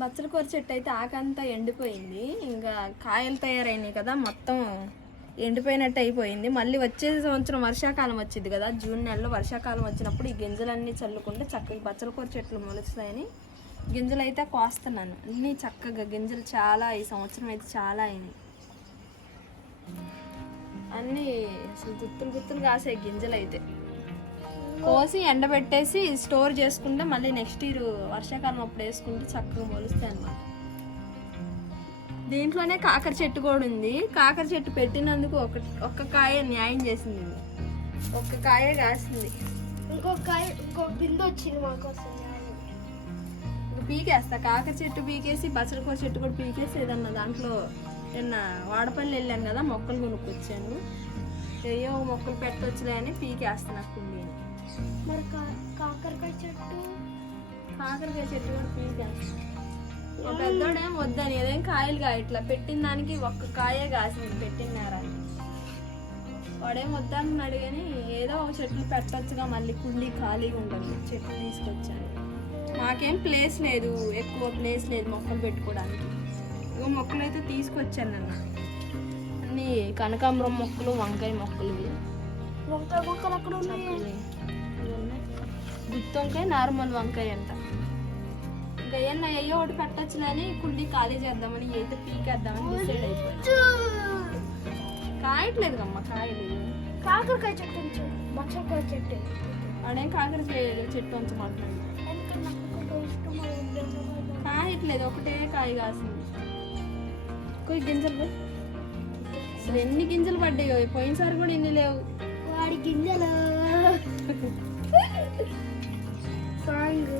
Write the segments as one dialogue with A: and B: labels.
A: బచ్చల కూర చెట్టు అయితే ఆకంతా ఎండిపోయింది. ఇంకా కాయలు తయారైనాయి కదా మొత్తం ఎండిపోయినట్టు అయిపోయింది. మళ్ళీ వచ్చే సంవత్సరం వర్షాకాలం వచ్చింది కదా జూన్ నెలలో వర్షాకాలం వచ్చినప్పుడు ఈ గింజలన్నీ చల్లుకుంటే చక్కగా బచ్చల కూర చెట్లు మొలుస్తాయని గింజలు అయితే కోస్తున్నాను. అన్నీ చక్కగా గింజలు చాలా ఈ సంవత్సరం అయితే చాలా అయినాయి. అన్నీ అసలు గుత్తులు గుత్తులు కాసాయి గింజలు అయితే కోసి ఎండబెట్టేసి స్టోర్ చేసుకుంటే మళ్ళీ నెక్స్ట్ ఇయర్ వర్షాకాలం అప్పుడు వేసుకుంటే చక్కగా మొలుస్తాయి అన్నమాట. దీంట్లోనే కాకర చెట్టు కూడా ఉంది. కాకర చెట్టు పెట్టినందుకు ఒక ఒక్క కాయ న్యాయం చేసింది. ఒక్క కాయ కాసింది.
B: ఇంకొక కాయ ఇంకొక బిందు వచ్చింది మాకోసం
A: ఇంక పీకేస్తా. కాకర చెట్టు పీకేసి బచ్చలకూర చెట్టు కూడా పీకేసి ఏదన్నా దాంట్లో నిన్న వాడపల్లి వెళ్ళాను కదా మొక్కలు కొనుక్కొచ్చాను. ఏయో మొక్కలు పెట్టొచ్చులే అని పీకేస్తున్నా కుండీని
B: మరి కా- కాకరకాయ చెట్టు?
A: కాకరకాయ చెట్టు కూడా మా పెద్దోడేం వద్దని ఏదేం కాయలు కాయట్లా పెట్టిన దానికి ఒక్క కాయే కాసింది పెట్టినారని వాడేం వద్దన్నాడు కానీ ఏదో ఒక చెట్లు పెట్టొచ్చుగా మళ్ళీ కుండీ ఖాళీగా ఉంటుంది చెట్లు తీసుకొచ్చాను. మాకేం ప్లేస్ లేదు ఎక్కువ ప్లేస్ లేదు మొక్కలు పెట్టుకోవడానికి. ఇగో మొక్కలు అయితే తీసుకొచ్చాను అన్న అన్ని కనకాంబరం మొక్కలు వంకాయ మొక్కలు.
B: వంకాయ మొక్కలు అక్కడ ఉన్నాయి.
A: గుత్తి వంకాయ నార్మల్ వంకాయ అంట. ఇంకా ఏమన్నా అయ్యో ఒకటి పెట్టచ్చులని కుండీ ఖాళీ చేద్దామని అయితే పీకేద్దామని డిసైడ్ అయిపోయింది కాయట్లేదు అమ్మ కాయలు.
B: కాకరకాయ చెట్టు మచ్చకాయ చెట్టు.
A: వాడేం కాకర చెట్టు
B: ఉండేది.
A: కాయట్లేదు ఒకటే కాయ కాసింది. కొయ్యి గింజలు. అసలు ఎన్ని గింజలు పడ్డాయో పోయినసారి కూడా ఇన్ని లేవు.
B: వాడి గింజలు. సాంగ్.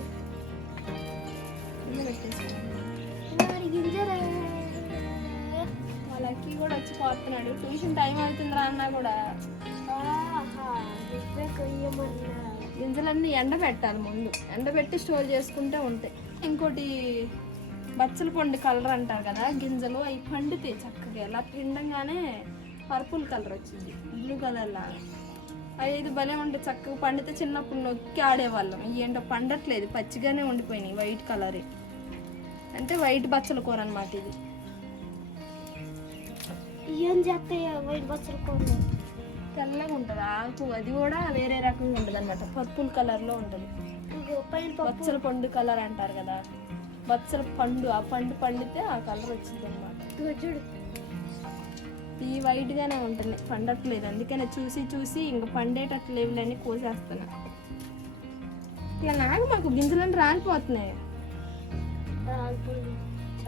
A: వాళ్ళకి కూడా వచ్చి పోతున్నాడు ట్యూషన్ టైం అవుతుందిరా అన్నా కూడా. గింజలన్నీ ఎండబెట్టాలి ముందు. ఎండబెట్టి స్టోర్ చేసుకుంటే ఉంటాయి. ఇంకోటి బచ్చల పండు కలర్ అంటారు కదా గింజలు అవి పండుతాయి చక్కగా ఎలా పిండంగానే పర్పుల్ కలర్ వచ్చింది. బ్లూ కలర్ లాగా. ఇది భలే ఉంటే చక్కగా పండితే చిన్నప్పుడు నొక్కి ఆడేవాళ్ళం. ఏంటో పండట్లేదు పచ్చిగానే ఉండిపోయినాయి వైట్ కలర్. అంటే వైట్ బచ్చల కూర అనమాట ఇది.
B: ఏం చేస్తాయి వైట్ బచ్చలు కూర?
A: తెల్లగా ఉంటుంది ఆకు. అది కూడా వేరే రకంగా ఉంటుంది అనమాట పర్పుల్ కలర్లో ఉంటుంది. బచ్చల పండు కలర్ అంటారు కదా. బచ్చల పండు ఆ పండు పండితే ఆ కలర్ వచ్చింది అనమాట
B: చూడు.
A: ఈ వైట్గానే ఉంటుంది పండట్లేదు. అందుకనే చూసి చూసి ఇంక పండేటట్లు లేవులని కోసేస్తున్నా. ఇక నాకు మాకు గింజలన్నీ రాలిపోతున్నాయి.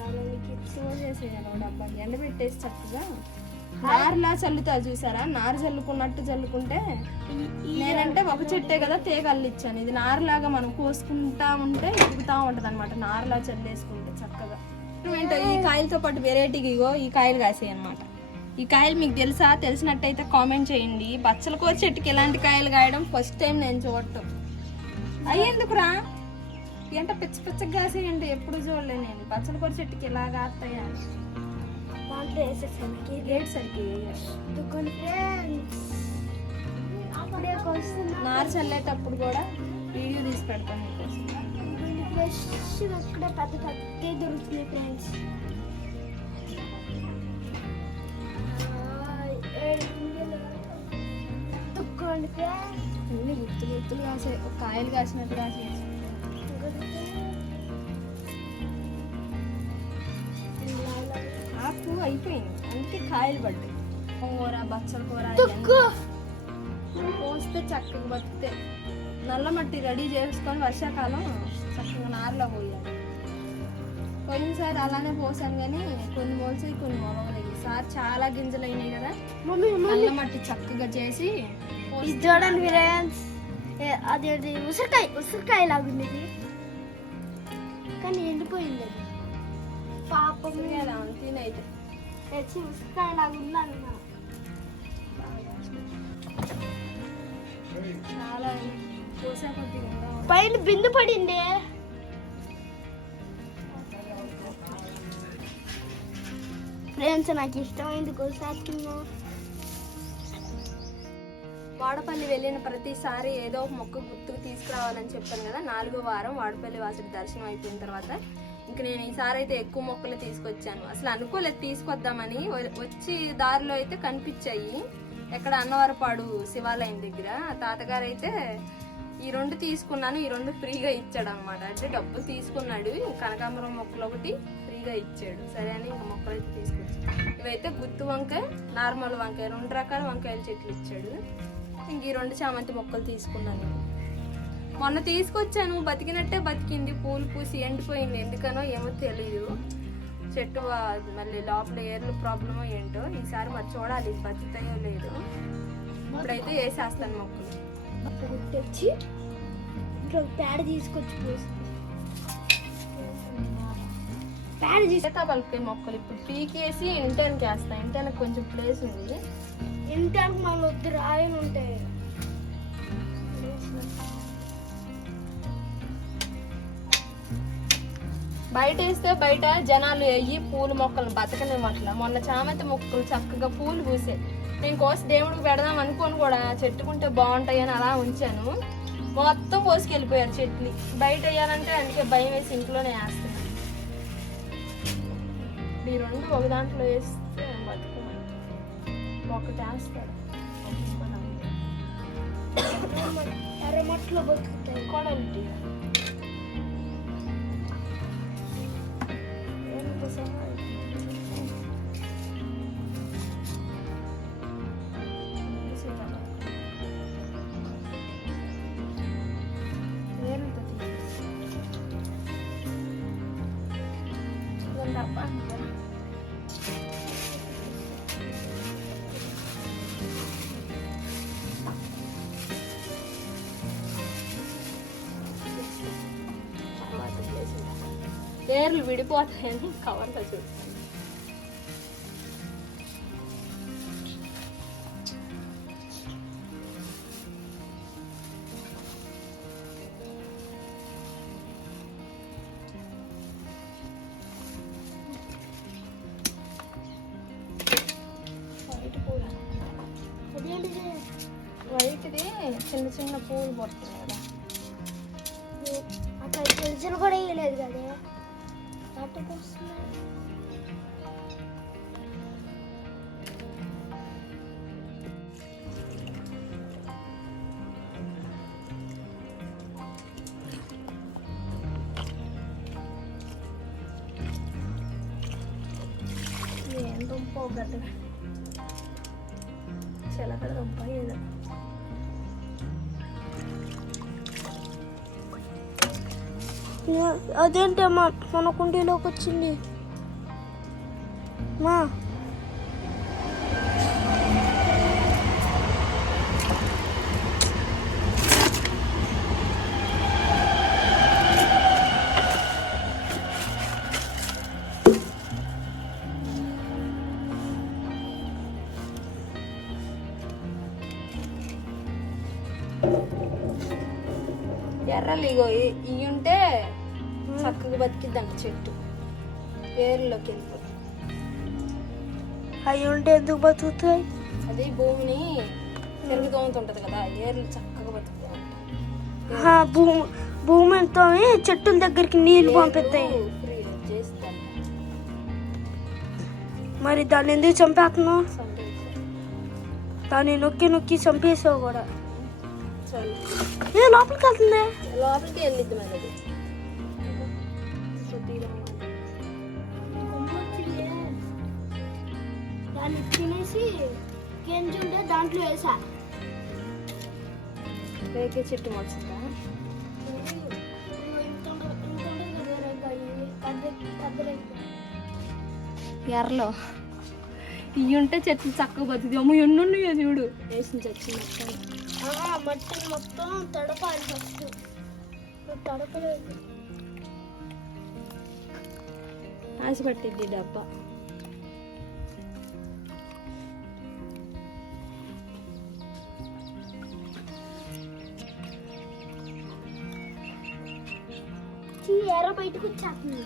A: ఎండ పెట్టేసి ఎండబెట్టేసి చక్కగా నారులా చల్లుతా చూసారా? నారు చల్లుకున్నట్టు చల్లుకుంటే నేనంటే ఒక చెట్టే కదా తీగ అల్లిచ్చాను ఇది నారులాగా మనం కోసుకుంటా ఉంటే ఎదుగుతా ఉంటది అనమాట నారులా చల్లేసుకుంటే చక్కగా. ఏంటో ఈ కాయలతో పాటు వెరైటీగా ఇగో ఈ కాయలు కాసాయి అనమాట ఈ కాయలు మీకు తెలుసా? తెలిసినట్టయితే కామెంట్ చేయండి. బచ్చల కూర చెట్టుకి ఎలాంటి కాయలు కాయడం? ఫస్ట్ టైం నేను చూడటం. అయ్యి ఎందుకురా? ఏంటో పిచ్చ పిచ్చగా కాసేయండి. ఎప్పుడు చూడలేదు నేను. బచ్చల కూర చెట్టుకి ఇలా కాస్తాయా నారు చల్లేటప్పుడు కూడా వీడియో తీసి పెడతాను
B: ఫ్రెష్ అక్కడే పెద్ద పెద్ద దొరుకుతుంది ఫ్రెండ్స్ ఫ్రెండ్స్
A: అన్ని గుత్తులు గుత్తులు కాసే ఒక కాయలు కాసినట్టు కాసే. ఆకు అయిపోయింది. అందుకే కాయలు పడ్డాయి. కూర బచ్చల కూర పోస్తే చక్కగా బతికితే. నల్ల మట్టి రెడీ చేసుకొని వర్షాకాలం చక్కగా నారులో పోయాలి. పోయినసారి అలానే పోసాను కానీ కొన్ని మోల్సి కొన్ని మొలవలేదు ఈసారి చాలా గింజలు అయినాయి కదా. నల్ల మట్టి చక్కగా చేసి
B: ఇది చూడండి ఫ్రెండ్స్ అది అది ఉసిరికాయ ఉసిరికాయ లాగుంది ఇది కానీ ఎండిపోయింది అది పాపం
A: తినైతే
B: తెచ్చి ఉసిరికాయ లాగుంది అన్న. పైన బిందు పడింది ఫ్రెండ్స్ నాకు ఇష్టమైంది కోసేస్తున్నా
A: వాడపల్లి వెళ్ళిన ప్రతిసారి ఏదో ఒక మొక్క గుర్తుకు తీసుకురావాలని చెప్పాను కదా నాలుగో వారం వాడపల్లి వాసుడి దర్శనం అయిపోయిన తర్వాత ఇంక నేను ఈసారి అయితే ఎక్కువ మొక్కలు తీసుకొచ్చాను. అసలు అనుకోలేదు తీసుకొద్దామని వచ్చి దారిలో అయితే కనిపించాయి. ఎక్కడ అన్నవరపాడు శివాలయం దగ్గర. తాతగారు అయితే ఈ రెండు తీసుకున్నాను ఈ రెండు ఫ్రీగా ఇచ్చాడు అనమాట అంటే డబ్బులు తీసుకున్నాడు కనకాంబరం మొక్కలు ఒకటి ఫ్రీగా ఇచ్చాడు. సరే అని ఇంక మొక్కలు అయితే తీసుకొచ్చాడు ఇవైతే గుత్తు వంకాయ నార్మల్ వంకాయ రెండు రకాల వంకాయల చెట్లు ఇచ్చాడు. ఇంక ఈ రెండు చామంతి మొక్కలు తీసుకున్నాను. మొన్న తీసుకొచ్చాను బతికినట్టే బతికింది పూలు పూసి ఎండిపోయింది. ఎందుకనో ఏమో తెలియదు చెట్టు మళ్ళీ లోపల ఏర్లు ప్రాబ్లమో ఏంటో ఈసారి మరి చూడాలి బతుకుతాయో లేదో. ఇప్పుడైతే వేసేస్తాను మొక్కలు.
B: తెచ్చి ఇంట్లో పేడ తీసుకొచ్చి పోసి పేడ తీసి
A: సీతాఫలకాయ మొక్కలు. ఇప్పుడు పీకేసి ఇంటానికి వేస్తాను ఇంటానికి కొంచెం ప్లేస్ ఉంది.
B: ఇంటానికి మన వద్దు రాయలు ఉంటాయి
A: బయట వేస్తే బయట జనాలు అయ్యి పూల మొక్కలు బతకనివ్వట్ల. మొన్న చామంతి మొక్కలు చక్కగా పూలు పూసాయి. నేను కోసి దేవుడికి పెడదాం అనుకోని కూడా. చెట్టుకుంటే బాగుంటాయి అని అలా ఉంచాను. మొత్తం కోసుకెళ్ళిపోయారు చెట్లు బయట వేయాలంటే అందుకే భయం వేసి ఇంట్లోనే వేస్తున్నాను ఈ రెండు ఒక దాంట్లో వేస్తే బతుకమని ఒకటి వేస్తాడు
B: ఎర్రమట్లో బతుకుతాయి.
A: కొడలిటి ఏర్లు విడిపోతాయని కవర్లో చూస్తాను చిన్న చిన్న పూలు పడుతుంది కదా
B: అక్కడ తెలిసిన కూడా వేయలేదు కదా అట్టకు వస్తున్నాయి
A: ఏం దుంప గడ్డ చిలకడ దుంప ఏదో
B: అదేంటి అమ్మా? మన కుండీలోకి వచ్చింది. మా.
A: ఎర్రలు ఇగో ఇవి ఉంటే చక్కగా బతికిద్దంట చెట్టు. ఏర్లోకి వెళ్ళిపోయి
B: అవి ఉంటే ఎందుకు బతుకుతాయి?
A: అది భూమిని తిరుగుతోముతుంటది కదా ఏర్లు చక్కగా బతుకుతాయి
B: భూమి భూమితో చెట్టుల దగ్గరికి నీళ్ళు పంపిస్తాయి. మరి దాన్ని ఎందుకు చంపేస్తున్నావు? దాన్ని నొక్కి నొక్కి చంపేసావు కూడా. ఏ లోపలికి వెళ్తుంది
A: లోపలికి వెళ్ళిద్ది మరి
B: తినేసి గింజ ఉంటే దాంట్లో వేసా.
A: రేకే చెట్టు మొలిసిందా ఎర్రలో. ఇవి ఉంటే చెట్లు చక్కగా బతుకుతాయి. అమ్మ ఎన్ని ఉన్నాయో చూడు. వేసిన చెట్లు మొత్తం.
B: మట్టిని మొత్తం తడపాలి ఫస్ట్. తడపలేదు.
A: ఆశ పట్టిద్ది ఈ డబ్బా.
B: బయటకు వచ్చేస్తుంది.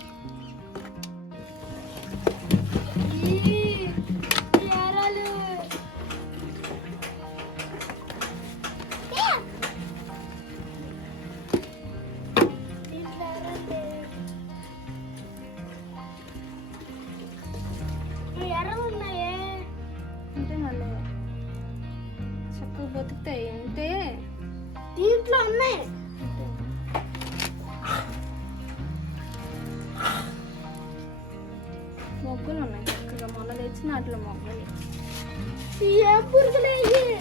B: అంటే మళ్ళీ చక్కగా బతుకుతాయి అంటే దీంట్లో ఉన్నాయి.
C: నాట్లో మొక్కలు
B: ఏ పురుగులే ఇవి?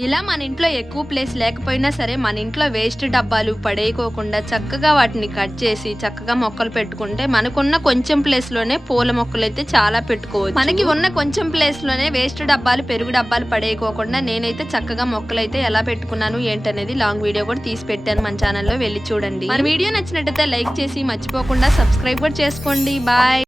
A: ఇలా మన ఇంట్లో ఎక్కువ ప్లేస్ లేకపోయినా సరే మన ఇంట్లో వేస్ట్ డబ్బాలు పడేయకోకుండా చక్కగా వాటిని కట్ చేసి చక్కగా మొక్కలు పెట్టుకుంటే మనకున్న కొంచెం ప్లేస్లోనే పూల మొక్కలు అయితే చాలా పెట్టుకోవచ్చు. మనకి ఉన్న కొంచెం ప్లేస్లోనే వేస్ట్ డబ్బాలు పెరుగు డబ్బాలు పడేయకోకుండా నేనైతే చక్కగా మొక్కలు అయితే ఎలా పెట్టుకున్నాను ఏంటనేది లాంగ్ వీడియో కూడా తీసి పెట్టాను మన ఛానల్లో వెళ్ళి చూడండి. మన వీడియో నచ్చినట్టయితే లైక్ చేసి మర్చిపోకుండా సబ్స్క్రైబ్ కూడా చేసుకోండి. బాయ్